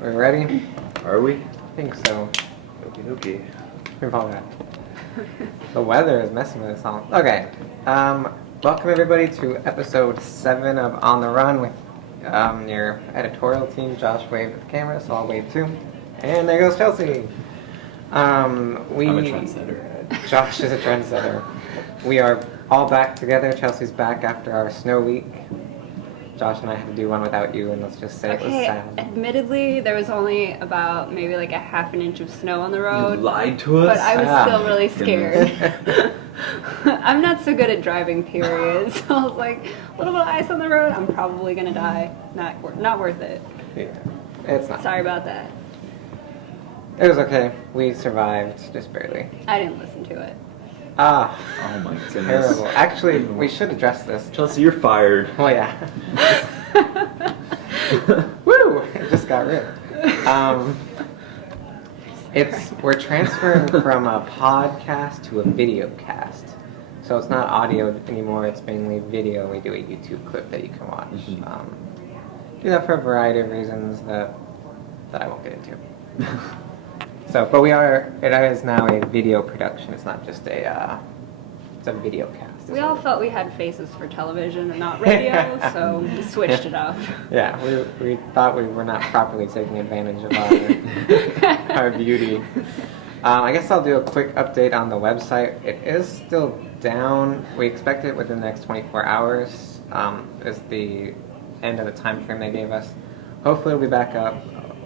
We're ready? Are we? I think so. Okie dokie. We probably are. The weather is messing with us all. Okay. Welcome everybody to episode 7 of On the Run with your editorial team. Josh waved at the camera, so I'll wave too. And there goes Chelsea. I'm a trendsetter. Josh is a trendsetter. We are all back together. Chelsea's back after our snow week. Josh and I had to do one without you, and let's just say it was sad. Admittedly, there was only about maybe like a half an inch of snow on the road. You lied to us? But I was still really scared. I'm not so good at driving, period. So I was like, a little bit of ice on the road, I'm probably going to die. Not worth it. Yeah, it's not. Sorry about that. It was okay. We survived, just barely. I didn't listen to it. Ah, Oh my goodness. terrible. Actually, we should address this. Chelsea, you're fired. Oh yeah. Woo! It just got ripped. We're transferring from a podcast to a video cast. So it's not audio anymore, it's mainly video. We do a YouTube clip that you can watch. Mhm. Do that for a variety of reasons that I won't get into. So, but it is now a video production. It's not just it's a video cast. We all felt we had faces for television and not radio, so we switched it up. Yeah, we thought we were not properly taking advantage of our beauty. I guess I'll do a quick update on the website. It is still down. We expect it within the next 24 hours. Is the end of the time frame they gave us. Hopefully it'll be back up.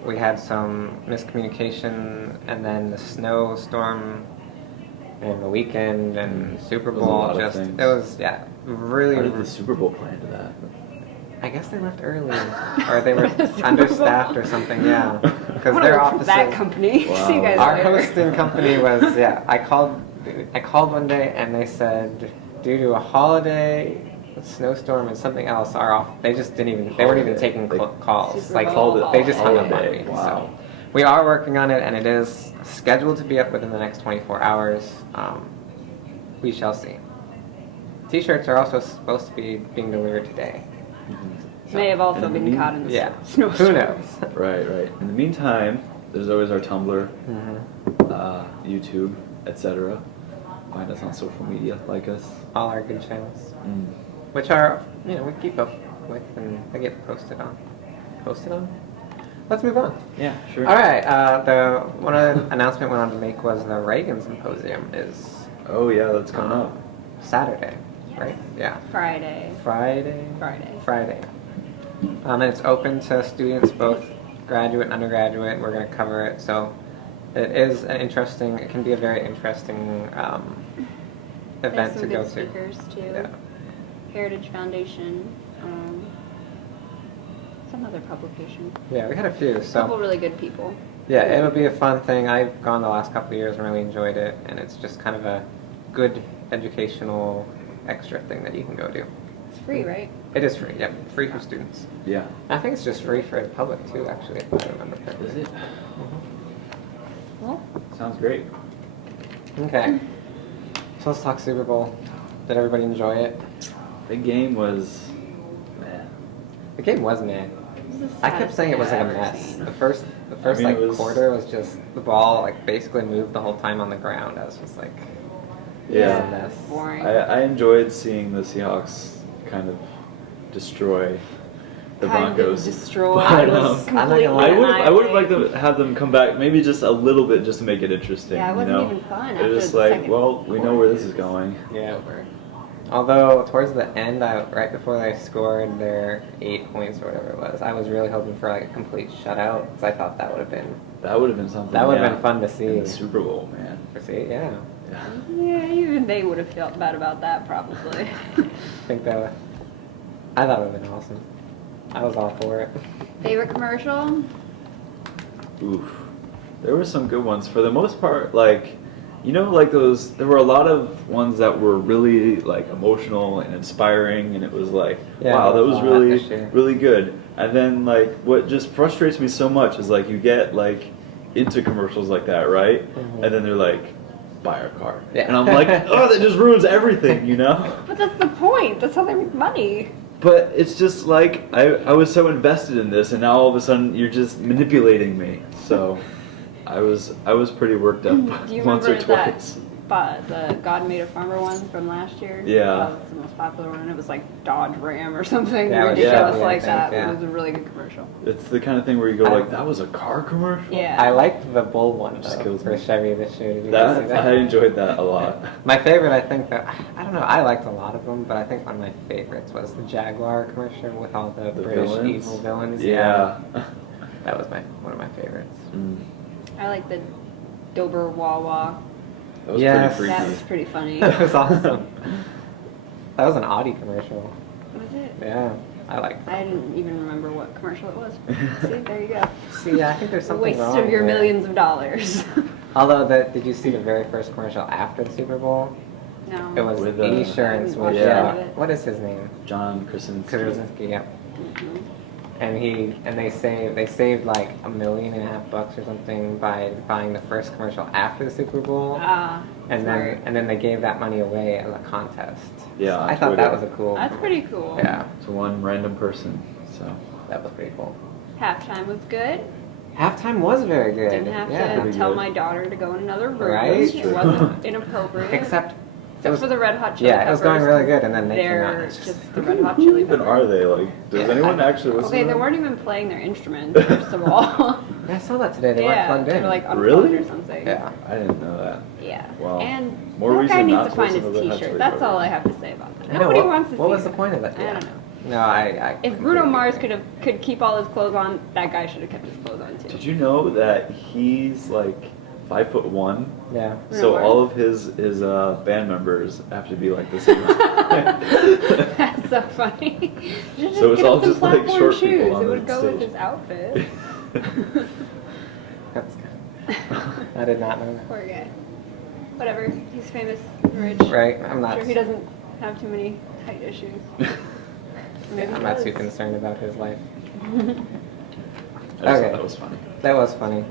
We had some miscommunication, and then the snowstorm, and the weekend, and Super It was a Bowl. lot of Just things. it was really. How did the Super Bowl play into that? I guess they left early, or they were The Super understaffed Bowl. or something. Yeah, I because wanna their work for offices. that company. Wow. See you guys Our later. hosting company was I called one day and they said due to a holiday, a snowstorm, and something else, they just didn't even they weren't even Holiday. taking They calls. Super Like Bowl they just hung up on holiday. me. Wow. So we are working on it, and it is scheduled to be up within the next 24 hours. We shall see. T-shirts are also supposed to be being delivered today. So, May have also And been caught in the yeah. snowstorm. Who knows? Right, right. In the meantime, there's always our Tumblr, Mhm. YouTube, etc. Find us on social media, like us. All our good channels, Mm. which are we keep up with and they get posted on. Let's move on. Yeah, sure. All right. The one other announcement we wanted to make was the Reagan Symposium is Oh yeah, that's coming up. Saturday, right? Yeah. Friday. Friday. Friday. And it's open to students, both graduate and undergraduate. We're going to cover it, so it can be a very interesting There's event some to good go to. speakers too. Yeah. Heritage Foundation. Some other publication. Yeah, we had a few. A couple So really good people. yeah, it'll be a fun thing. I've gone the last couple of years and really enjoyed it, and it's just kind of a good educational extra thing that you can go do. It's free, right? It is free. Yep, free for students. Yeah. I think it's just free for the public too, actually, if I remember correctly. Is it? Well, Sounds great. Okay. So let's talk Super Bowl. Did everybody enjoy it? The game was, man. The game was mad. this is the I kept saddest saying it was thing like a I've ever mess. seen. The first mean, like it was- quarter was just the ball like basically moved the whole time on the ground. I was just like, Yeah. it's a mess. Boring. I enjoyed seeing the Seahawks kind of destroy the Broncos. Destroy. But, It was I'm not gonna completely lie. I would have liked annihilated. to have them come back maybe just a little bit just to make it interesting. Yeah, it you wasn't know? even fun They're after just the like, second well, we know where this is going. Yeah. Although towards the end, right before they scored their 8 points or whatever it was, I was really hoping for like a complete shutout because I thought that would have been Something. That would have yeah, been fun to in see. the Super Bowl, man. Yeah. Yeah. Yeah, even they would have felt bad about that probably. I think I thought it would have been awesome. I was all for it. Favorite commercial? Oof. There were some good ones. For the most part, like, like those, there were a lot of ones that were really, like, emotional and inspiring, and it was like, Yeah, wow, that was a lot this really, year. really good. And then, like, what just frustrates me so much is, like, you get, like, into commercials like that, right? Mhm. And then they're like, buy our car. Yeah. And I'm like, oh, that just ruins everything, you know? But that's the point. That's how they make money. but it's just like I was so invested in this, and now all of a sudden you're just manipulating me. So I was pretty worked up Do you once or remember that twice. the God Made a Farmer one from last year? Yeah. That was the most popular one. It was like Dodge Ram or something Yeah, it was ridiculous Chevy, like I that. think, yeah. It was a really good commercial. It's the kind of thing where you go I- like, that was a car commercial. Yeah. I liked the bull one Just though, kills for me. Chevy this year. Did you guys see That I enjoyed that a lot. My favorite, I think that I don't know. I liked a lot of them, but I think one of my favorites was the Jaguar commercial with all the British villains? evil villains. Yeah. That was one of my favorites. Mm. I like the Dober Wawa. That was Yes. pretty That freaky. was pretty funny. That was awesome. That was an Audi commercial. Was it? Yeah, I liked I that. didn't even remember what commercial it was. See, there you go. See, yeah, I think there's A something waste wrong of your there. millions of dollars. Although, did you see the very first commercial after the Super Bowl? No. It was With, insurance I with didn't watch any of it. what is his name? John Krasinski. Krasinski, yeah. Mhm. And they saved like $1.5 million or something by buying the first commercial after the Super Bowl, Ah, and smart. then they gave that money away as a contest. Yeah, So on I thought that was Twitter. a cool. That's pretty cool. Yeah, To one random person. So that was pretty cool. Halftime was good. Halftime was very good. Didn't have yeah. to Pretty tell good. my daughter to go in another room. Right? It wasn't inappropriate. Except Except for the Red Hot Chili yeah, it was going Peppers, really good, and then they came They're out. and it's just the Red Hot Chili who even Peppers. are they? Like, does Yeah, anyone I- actually listen Okay, to they them? weren't even playing their instruments, first of all. I saw that today. They weren't yeah, plugged they in. were like unplugged Really? or something. Yeah. I didn't know that. Yeah. Wow. And More that reason guy not needs to to find listen his to the Red Hot T-shirt. Chili That's all I Peppers. have to say about that. I know, Nobody what, wants to what see was the that. point of that? I Yeah. don't know. No, I If Bruno completely Mars agree. could keep all his clothes on, that guy should have kept his clothes on too. Did you know that he's like 5'1"? Yeah. Bruno So Mars? all of his band members have to be like the same. That's so funny. You should So it's get him all some just, like, platform short people shoes. on It the would go with stage. his outfit. That's good. I did not know that. Poor guy. Whatever. He's famous, rich. Right? I'm not. Sure, he doesn't have too many height issues. Maybe I'm he not does. too concerned about his life. I just Okay. thought that was funny. That was funny.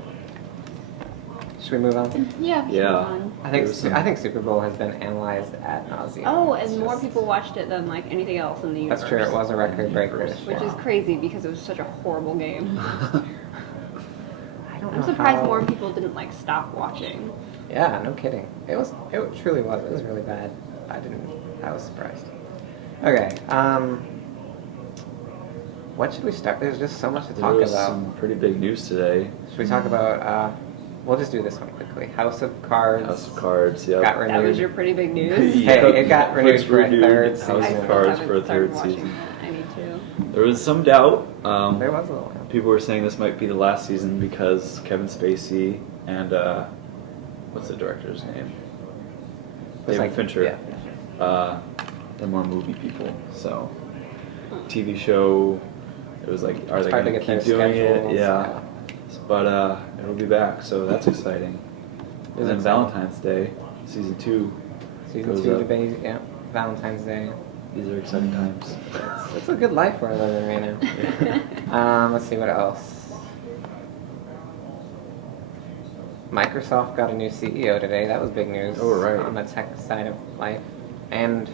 Should we move on? Yeah. Yeah. move on. There was some- I think Super Bowl has been analyzed ad nauseum. Oh, It's and more just- people watched it than like anything else in the universe. That's true. It was a record breaker. Universe. Which is crazy because it was such a horrible game. I don't I'm know surprised how- more people didn't like stop watching. Yeah, no kidding. It truly was. It was really bad. I was surprised. Okay. What should we start? There's just so much to There talk was about. some pretty big news today. Should we talk about? We'll just do this one quickly. House of Cards. House of Cards, yep. Got renewed. That was your pretty big news. Hey, it got renewed Netflix for a renewed third House season. I of still Cards haven't for a started third watching season. it. I need to. There was some doubt. There was a little. People were saying this might be the last season because Kevin Spacey and what's the director's name? It's David like- Fincher. yeah. They're more movie people, so TV show. It was like, are It's they hard going to to get keep their doing it? schedules, Yeah. But it'll be back, so that's exciting. And then exciting. Valentine's Day, season 2. Season goes 2 up. debate. Yeah. Valentine's Day. These are exciting times. It's a good life we're living right now. Let's see what else. Microsoft got a new CEO today. That was big news. Oh, right. On the tech side of life, and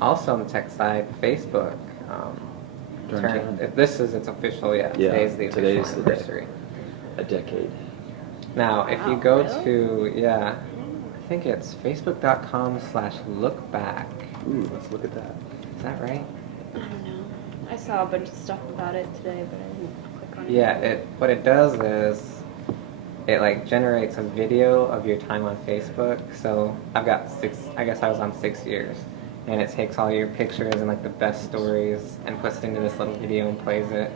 also on the tech side, Facebook. Turned 10. It's official. Yeah. Yeah, Today's the official today's the day. anniversary. A decade. Now, if you Wow, go really? to I think it's facebook.com/lookback. Ooh, let's look at that. Is that right? I don't know. I saw a bunch of stuff about it today, but I didn't click on it. Yeah, what it does is it like generates a video of your time on Facebook. So I've got I guess I was on 6 years. And it takes all your pictures and like the best stories and puts it into this little video and plays it.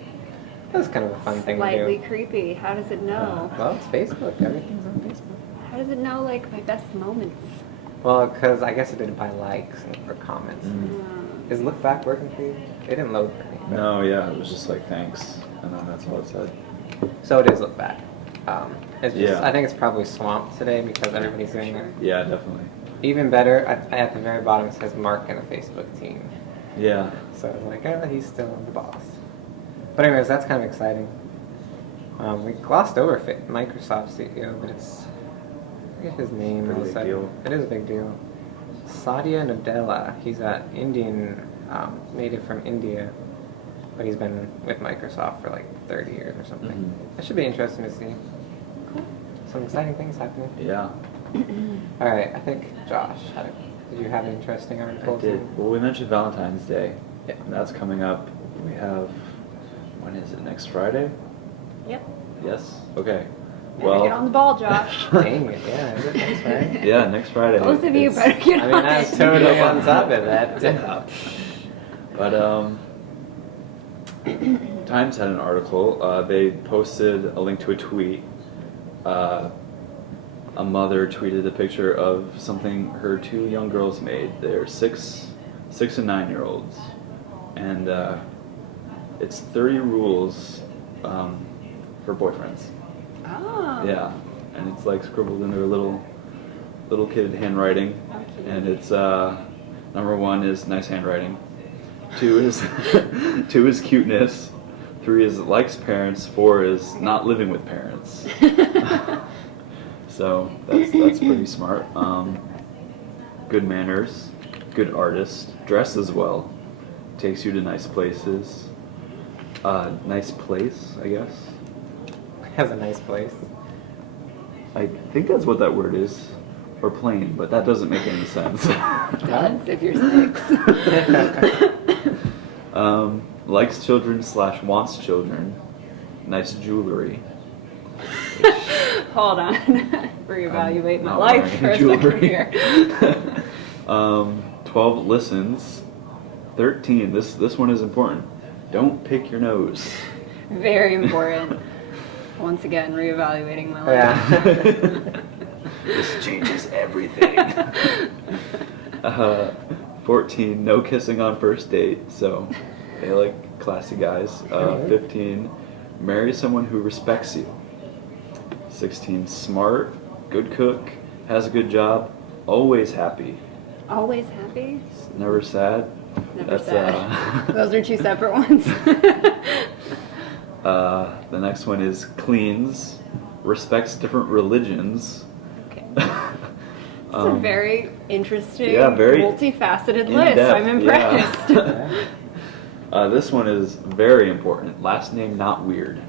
That's kind of a fun thing to Slightly do. creepy. How does it know? Well, it's Facebook. Everything's on Facebook. How does it know like my best moments? Well, because I guess it did it by likes or comments. Mm. Is Look Back working for you? It didn't load for me. but- No, yeah, it was just like thanks, and then that's all it said. So it is Look Back. It's just, Yeah. I think it's probably swamped today because everybody's doing it. Yeah, definitely. Even better, at the very bottom it says Mark and the Facebook team. Yeah. So it's like, he's still the boss. But anyways, that's kind of exciting. We glossed over Microsoft CEO, but I forget his name. Pretty all of a big sudden. deal. It is a big deal. Satya Nadella. He's an Indian native from India, but he's been with Microsoft for like 30 years or something. Mhm. That should be interesting to see. Cool. Some exciting things happening. Yeah, All right, I think Josh, did you have an interesting I article? did. Well, we mentioned Valentine's Day. Yeah. And that's coming up. We have, when is it, next Friday? Yep. Yes? Okay. Better get on the ball, Josh. Dang it, yeah, is it next Friday? Yeah, next Friday. Both of you It's- better get I mean, on I was it. totally on top of that. Yeah. But Times had an article. They posted a link to a tweet. A mother tweeted a picture of something her two young girls made. They're 6 and 9-year-olds, and it's 30 rules for boyfriends. Oh. Yeah, and it's like scribbled in their little kid handwriting, How cute. and it's number 1 is nice handwriting, 2 is 2 is cuteness, 3 is likes parents, 4 is not living with parents. So that's pretty smart. Good manners, good artist, dresses well, takes you to nice places. Nice place, I guess. Has a nice place. I think that's what that word is, or plain, but that doesn't make any sense. Does if you're 6. Likes children / wants children. Nice jewelry. Hold on. Reevaluate my Not life wearing for a jewelry. second here. 12 listens. 13. This one is important. Don't pick your nose. Very important. Once again, reevaluating my life. Yeah. This changes everything. 14. No kissing on first date. So they like classy guys. 15. Marry someone who respects you. 16. Smart, good cook, has a good job, always happy, Always happy? never sad. Never That's, sad. Those are 2 separate ones. The next one is cleans, respects different religions. Okay. It's a very interesting, yeah, very multifaceted list. in-depth, I'm impressed. Yeah. This one is very important. Last name not weird.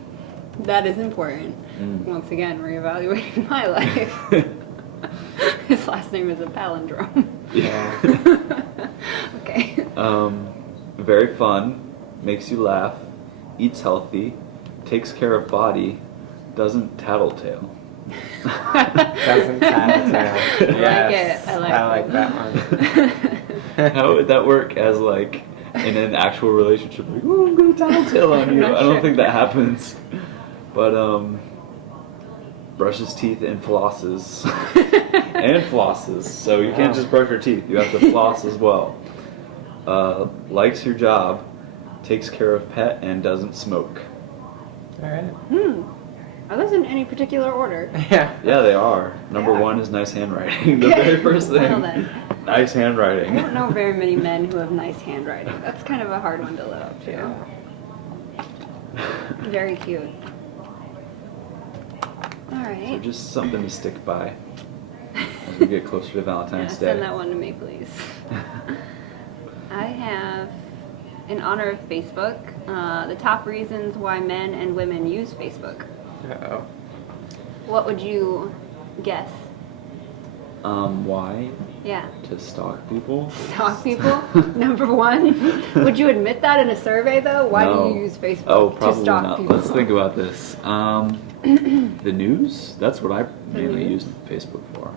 That is important. Mm. Once again, reevaluating my life. His last name is a palindrome. Yeah. Okay. Very fun, makes you laugh, eats healthy, takes care of body, doesn't tattletale. Doesn't tattletale. Yes. I like it. I like that one. How would that work as like in an actual relationship? Like, oh, I'm gonna tattletale on you. Not I don't sure. think that happens. But brushes teeth and flosses. And flosses. So you can't Wow. just brush your teeth. You have to floss as well. Likes your job, takes care of pet, and doesn't smoke. All right. Are those in any particular order? Yeah. Yeah, they are. Number Yeah. 1 is nice handwriting. The Okay. very first thing. Well then. Nice I handwriting. don't know very many men who have nice handwriting. That's kind of a hard one to live up to. Yeah. Very cute. All So right. just something to stick by as we get closer to Yeah, Valentine's Day. send that one to me, please. I have, in honor of Facebook, the top reasons why men and women use Facebook. Uh-oh. What would you guess? Why? Yeah. To stalk people? Stalk people? Number 1. Would you admit that in a survey, though? Why No. do you use Facebook Oh, to probably stalk not. people? Let's think about this. The news? That's what I mainly news? use Facebook for.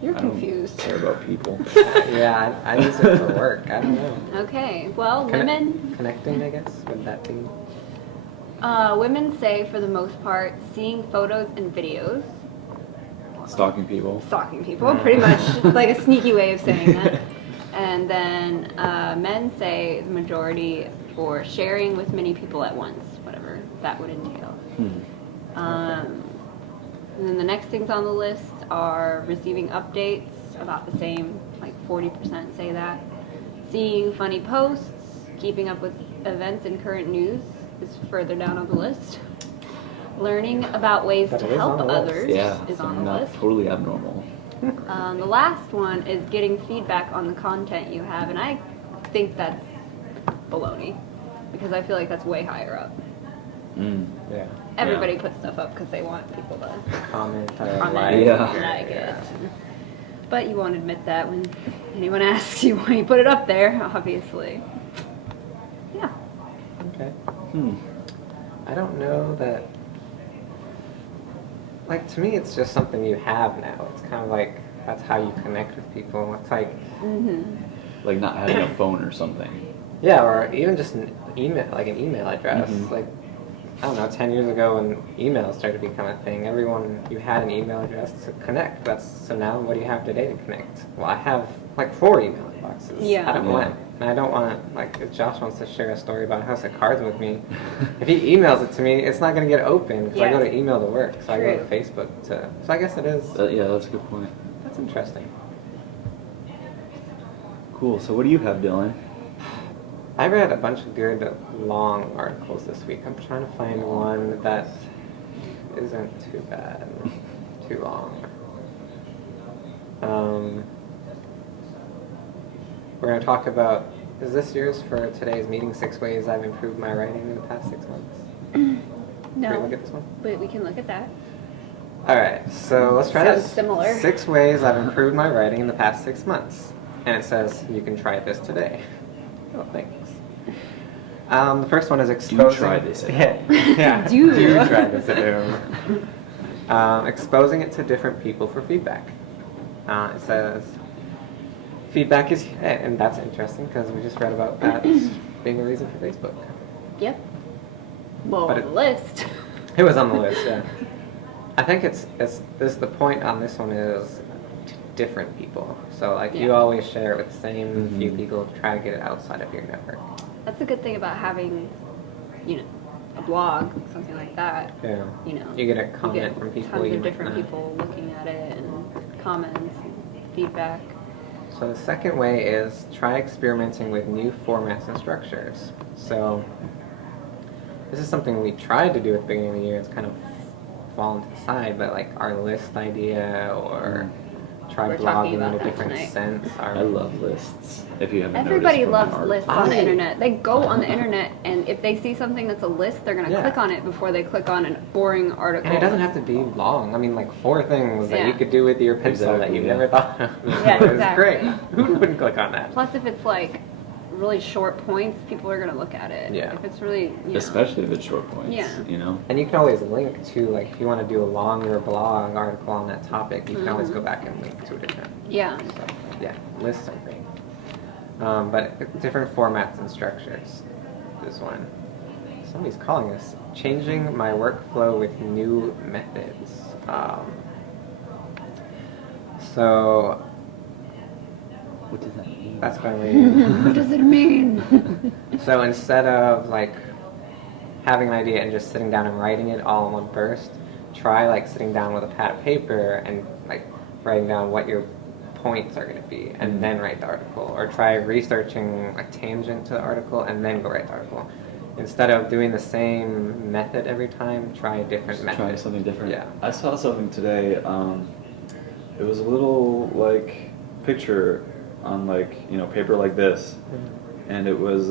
You're I don't confused. care about people. Yeah, I use it for work. I don't know. Okay, well, Conne- women Connecting, I guess, would that be? women say, for the most part, seeing photos and videos, Stalking people. stalking people, pretty much like a sneaky way of saying that. And then men say the majority for sharing with many people at once, whatever that would entail. And then the next things on the list are receiving updates, about the same, like 40% say that. Seeing funny posts, keeping up with events and current news is further down on the list. Learning about ways But to it is help on the list. others Yeah, is so on the not list. totally abnormal. The last one is getting feedback on the content you have, and I think that's baloney, because I feel like that's way higher up. Yeah. Everybody puts stuff up because they want people to Comment or comment, like. Yeah. like it. But you won't admit that when anyone asks you why you put it up there, obviously. Yeah. Okay. Hmm. I don't know that. Like, to me, it's just something you have now. It's kind of like that's how you connect with people. It's like, Like not having a phone or something. yeah, or even just an email, like an email address. Mhm. Like, I don't know, 10 years ago when emails started to become a thing, you had an email address to connect. So now what do you have today to connect? Well, I have like 4 email boxes. Yeah. I don't Yeah. want, and I don't want, like, if Josh wants to share a story about House of Cards with me, if he emails it to me, it's not going to get open because I go Yeah. to email to work, so I go to True. Facebook to, so I guess it is, Yeah, that's a good point. that's interesting. Cool. So what do you have, Dylan? I read a bunch of good long articles this week. I'm trying to find one that isn't too bad, too long. We're going to talk about, is this yours for today's meeting, 6 ways I've improved my writing in the past 6 months? Can we No, look at this one? but we can look at that. All right, so let's try Sounds this. similar. 6 ways I've improved my writing in the past 6 months. And it says, you can try this today. Oh, thanks. The first one is exposing... try this at Yeah. Do. try this at home. Exposing it to different people for feedback. It says, feedback is... And that's interesting because we just read about that being a reason for Facebook. Yep. Well, But on the list. It was on the list, yeah. I think it's the point on this one is different people. So like you Yeah. always share it with the same few Mhm. people to try to get it outside of your network. That's a good thing about having, a blog, something like that. Yeah. You get a you comment get from people tons you of might different not. people looking at it and comments and feedback. So the second way is try experimenting with new formats and structures. So this is something we tried to do at the beginning of the year. It's kind of fallen to the side, but like our list idea or try We're talking blogging in about a that different tonight. sense. I love lists. If you haven't Everybody noticed from loves our lists on the I- internet. They go on the internet, and if they see something that's a list, they're gonna Yeah. click on it before they click on a boring article. And it doesn't have to be long. I mean, like 4 things that Yeah. you could do with your pencil that Exactly, you've yeah. never thought of. Yeah, It's exactly. great. Who wouldn't click on that? Plus, if it's like really short points, people are gonna look at it. Yeah. If it's really, Especially if it's short points. Yeah. You know? And you can always link to, like, if you want to do a longer blog article on that topic, you can always go back and link to it again. Yeah. So, yeah, lists are great. But different formats and structures. This one. Somebody's calling this changing my workflow with new methods. So What does that mean? that's what I mean. What does it mean? So instead of like having an idea and just sitting down and writing it all in one burst, try like sitting down with a pad of paper and like writing down what your points are going to be and then write the article, or try researching a tangent to the article and then go write the article. Instead of doing the same method every time, try a different method. Trying something different. Yeah. I saw something today. It was a little like picture on paper like this, and it was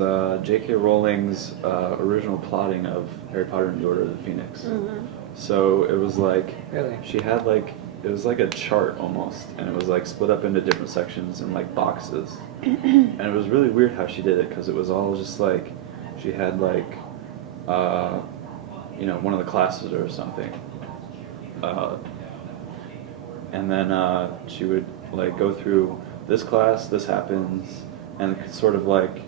J.K. Rowling's original plotting of Harry Potter and the Order of the Phoenix. So it was like Really? she had like it was like a chart almost, and it was like split up into different sections and like boxes, and it was really weird how she did it because it was all just like she had like one of the classes or something. And then she would like go through this class, this happens, and sort of like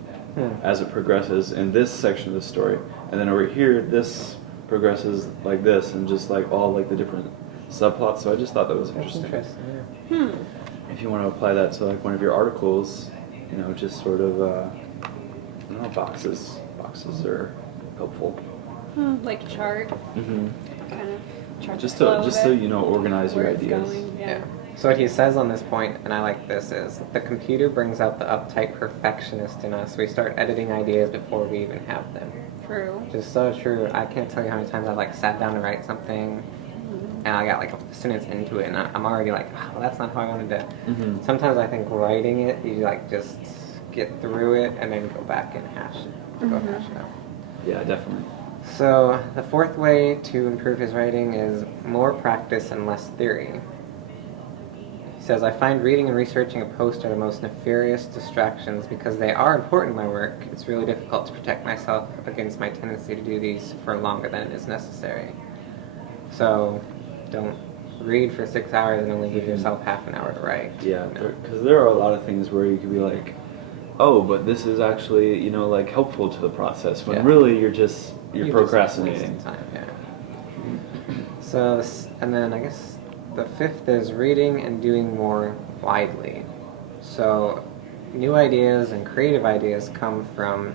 as it progresses in this section of the story, and then over here this progresses like this, and just like all like the different subplots. So I just thought that was That's interesting. yeah. If you want to apply that to like one of your articles, just sort of boxes are helpful. Like chart, Mm-hmm. kind of chart. Just the flow to of so it, organize your where it's ideas. going, Yeah. So what he says on this point, and I like this, is the computer brings out the uptight perfectionist in us. We start editing ideas before we even have them. True. Which is so true. I can't tell you how many times I've like sat down to write something, and I got like a sentence into it, and I'm already like, oh, that's not how I wanted to. Mm-hmm. Sometimes I think writing it, you like just get through it and then go back and hash it out. Yeah, definitely. So the fourth way to improve his writing is more practice and less theory. He says, I find reading and researching a post are the most nefarious distractions because they are important in my work. It's really difficult to protect myself against my tendency to do these for longer than is necessary. So don't read for 6 hours and only give yourself half an hour to write. Yeah, you know? because there are a lot of things where you could be like, oh, but this is actually, you know, like helpful to the process, when Yeah. really you're Just procrastinating. wasting time, yeah. So, and then I guess the fifth is reading and doing more widely. So, new ideas and creative ideas come from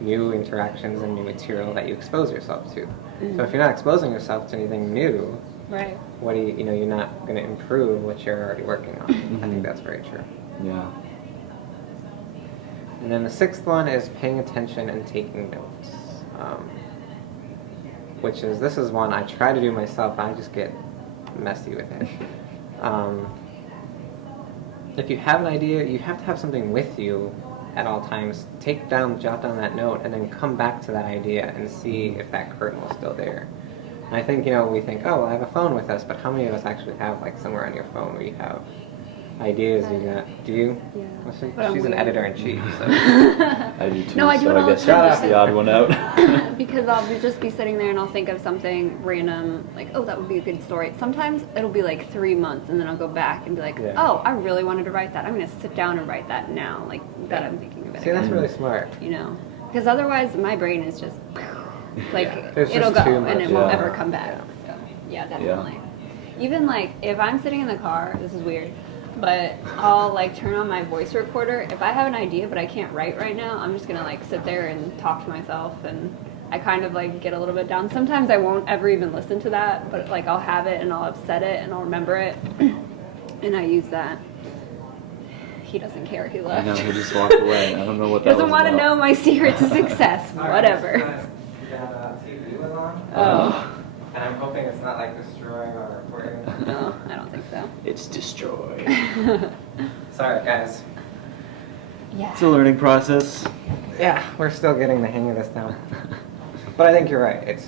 new interactions and new material that you expose yourself to. So if you're not exposing yourself to anything new, Right. what do you know, you're not going to improve what you're already working on. I think that's very true. Yeah. And then the sixth one is paying attention and taking notes. This is one I try to do myself, I just get messy with it. If you have an idea, you have to have something with you at all times. Jot down that note, and then come back to that idea and see if that kernel is still there. And I think, we think, oh, I have a phone with us, but how many of us actually have like somewhere on your phone where you have ideas you got? Do you? Yeah. Well, But I'm she's an weird. editor-in-chief, so. I do too, No, I do so it I all the guess time you're just the odd one out. Because I'll just be sitting there and I'll think of something random, like, oh, that would be a good story. Sometimes it'll be like 3 months, and then I'll go back and be like, Yeah. oh, I really wanted to write that. I'm going to sit down and write that now, like, that I'm thinking of it See, that's again, really smart. Because otherwise my brain is just, like, Yeah. There's it'll just go, too and much. it won't Yeah. ever come back. So, yeah, definitely. Even, like, if I'm sitting in the car, this is weird, but I'll, like, turn on my voice recorder. If I have an idea but I can't write right now, I'm just going to, like, sit there and talk to myself, and I kind of, like, get a little bit down. Sometimes I won't ever even listen to that, but, like, I'll have it and I'll upset it and I'll remember it, and I use that. He doesn't care. He I left. know, he just walked away. I don't know what He that doesn't was want to about. know my secret to success. Whatever. TV was on, Oh. and I'm hoping it's not like destroying our recording. No, I don't think so. It's destroyed. Sorry, guys. Yeah. It's a learning process. Yeah, we're still getting the hang of this now. But I think you're right.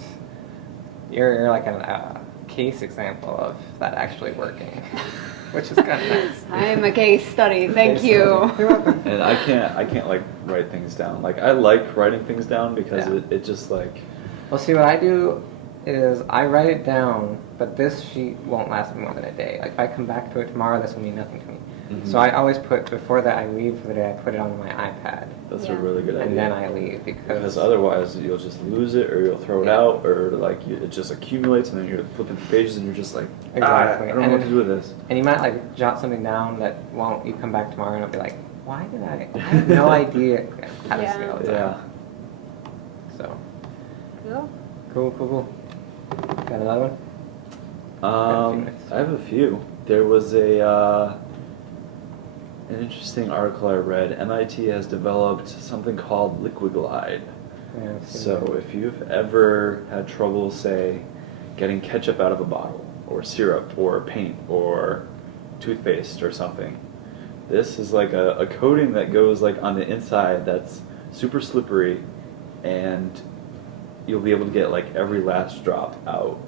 You're like a case example of that actually working, which is kind of nice. I'm a case study. Thank Case you. study. You're welcome. And I can't like write things down. Like I like writing things down because Yeah. it just like, Well, see, what I do is I write it down, but this sheet won't last me more than a day. Like, if I come back to it tomorrow, this will mean nothing to me. Mhm. So I always before that I leave for the day, I put it on my iPad. that's Yeah. a really good idea. And then I leave Because otherwise you'll just lose it, or you'll throw it Yeah. out, or like it just accumulates, and then you're flipping through pages, and you're just like, Exactly. I don't know what to do with this. And you might like jot something down that you come back tomorrow and it'll be like, why did I have no idea how to Yeah. say all the time. Yeah. So, Cool. cool. Got another one? a few minutes. I have a few. There was an interesting article I read. MIT has developed something called Liquid Glide. Yeah, I've seen So that. if you've ever had trouble, say, getting ketchup out of a bottle, or syrup, or paint, or toothpaste, or something, this is like a coating that goes like on the inside that's super slippery, and you'll be able to get like every last drop out.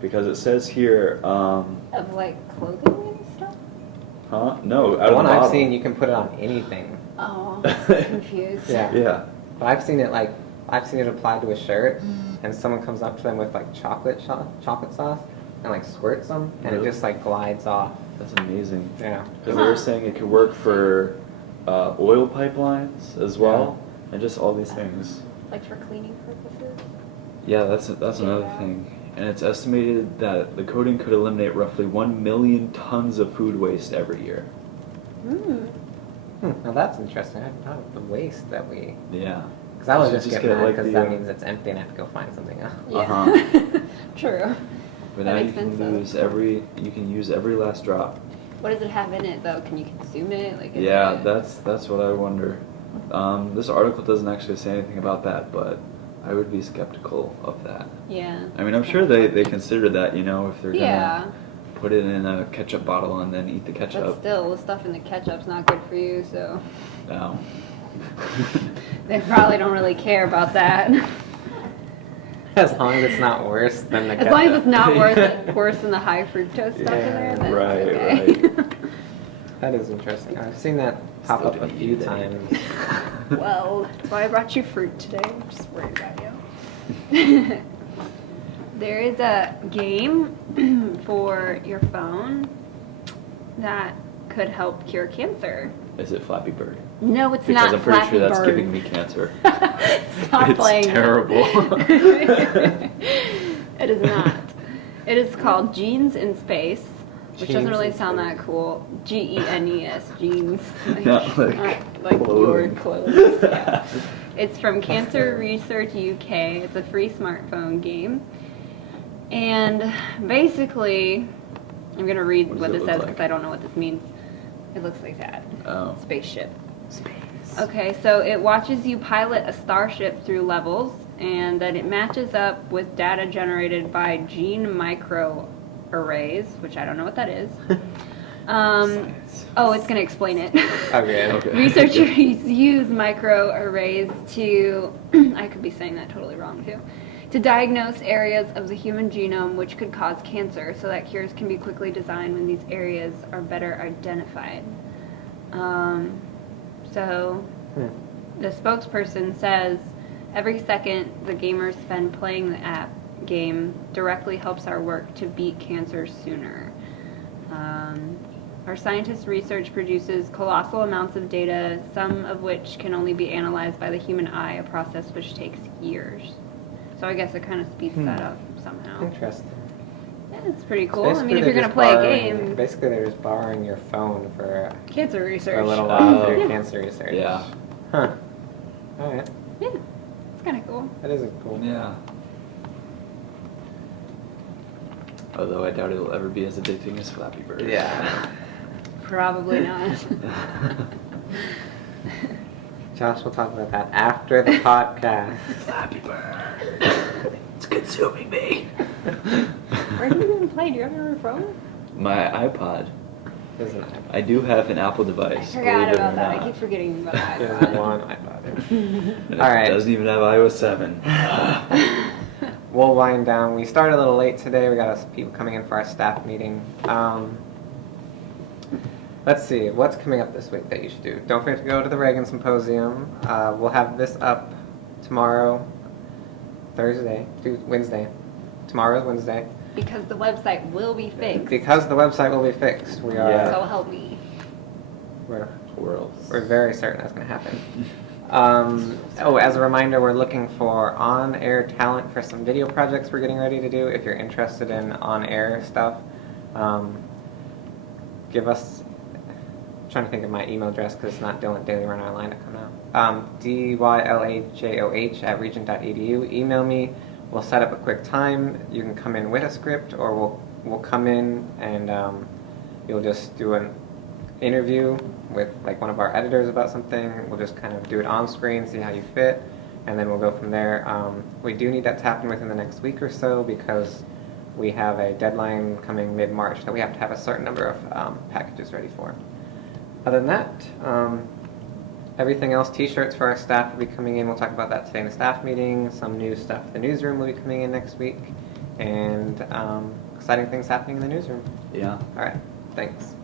Because it says here, Of like clothing and stuff? huh? No, out The of one the I've bottle. seen, you can put it on anything. Oh, I'm confused. Yeah. Yeah. But I've seen it applied to a shirt, and someone comes up to them with like chocolate sauce and like squirts them, and it Really? just like glides off. That's amazing. Yeah. Because they were saying it could work for oil pipelines as well, and just all these things. Like for cleaning purposes? Yeah, that's another Yeah. thing. And it's estimated that the coating could eliminate roughly 1 million tons of food waste every year. Now that's interesting. I thought of the waste that we. Yeah. Because I was You just just getting get, mad like, because the, that means it's empty and I have to go find something else. Yeah. Uh-huh. True. But That now you makes can sense, though. you can use every last drop. What does it have in it though? Can you consume it? Like, is Yeah, it- that's what I wonder. This article doesn't actually say anything about that, but I would be skeptical of that. Yeah. I mean, I'm sure they consider that, if they're Yeah. gonna put it in a ketchup bottle and then eat the But ketchup. still, the stuff in the ketchup's not good for you, so. No. They probably don't really care about that. As long as it's not worse than the As long as ketchup. it's not worse than the high fructose stuff in there, then right, it's okay. That is interesting. I've seen that pop Still up a didn't few eat times. Well, that's why I brought you fruit today. I'm just worried about you. There is a game for your phone that could help cure cancer. Is it Flappy Bird? No, it's Because not I'm pretty Flappy sure that's Bird. giving me cancer. Stop It's playing that. terrible. It is not. It is called Genes in Space, which Genes doesn't really in sound Space. that cool. Genes, genes. Not like not like your clothing. clothes. Yeah. It's from Cancer Research UK. It's a free smartphone game. And basically, I'm going to read What does what it this look says like? because I don't know what this means. It looks like that. Oh. Spaceship. Space. Okay, so it watches you pilot a starship through levels, and then it matches up with data generated by gene microarrays, which I don't know what that is. Science. Oh, it's going to explain it. Okay. Okay. Researchers use microarrays to, I could be saying that totally wrong too, to diagnose areas of the human genome which could cause cancer so that cures can be quickly designed when these areas are better identified. So the spokesperson says every second the gamers spend playing the app game directly helps our work to beat cancer sooner. Our scientists' research produces colossal amounts of data, some of which can only be analyzed by the human eye, a process which takes years. So I guess it kind of speeds that up somehow. Interesting. Yeah, it's pretty cool. Basically, I mean, if they're you're going just to play a borrowing- game, Basically, they're just borrowing your phone for cancer research. a little while Oh. through cancer research. Yeah. Huh. All right. Yeah, it's kind of cool. That is cool. Yeah. Although I doubt it'll ever be as addicting as Flappy Bird. Yeah. Probably not. Josh, we'll talk about that after the podcast. Flappy Bird. It's consuming me. Where do you even play? Do you have your phone? My iPod. There's an iPod. I do have an Apple I device. forgot believe it about or that. I not. keep forgetting about that. There's one iPod. And All right. It doesn't even have iOS 7. We'll wind down. We started a little late today. We got people coming in for our staff meeting. Let's see, what's coming up this week that you should do? Don't forget to go to the Reagan Symposium. We'll have this up tomorrow, Wednesday. Tomorrow's Wednesday. Because the website will be fixed. Because the website will be fixed. We are Yeah. So help me. we're Worlds. very certain that's going to happen. As a reminder, we're looking for on-air talent for some video projects we're getting ready to do. If you're interested in on-air stuff, give us. I'm trying to think of my email address because it's not dylan@dailyrunonline.com. dylajoh@regent.edu. Email me. We'll set up a quick time. You can come in with a script, or we'll come in and you'll just do an interview with like one of our editors about something. We'll just kind of do it on screen, see how you fit, and then we'll go from there. We do need that to happen within the next week or so because we have a deadline coming mid-March that we have to have a certain number of packages ready for. Other than that, everything else, t-shirts for our staff will be coming in. We'll talk about that today in the staff meeting. Some new stuff. The newsroom will be coming in next week. And exciting things happening in the newsroom. Yeah. All right. Thanks.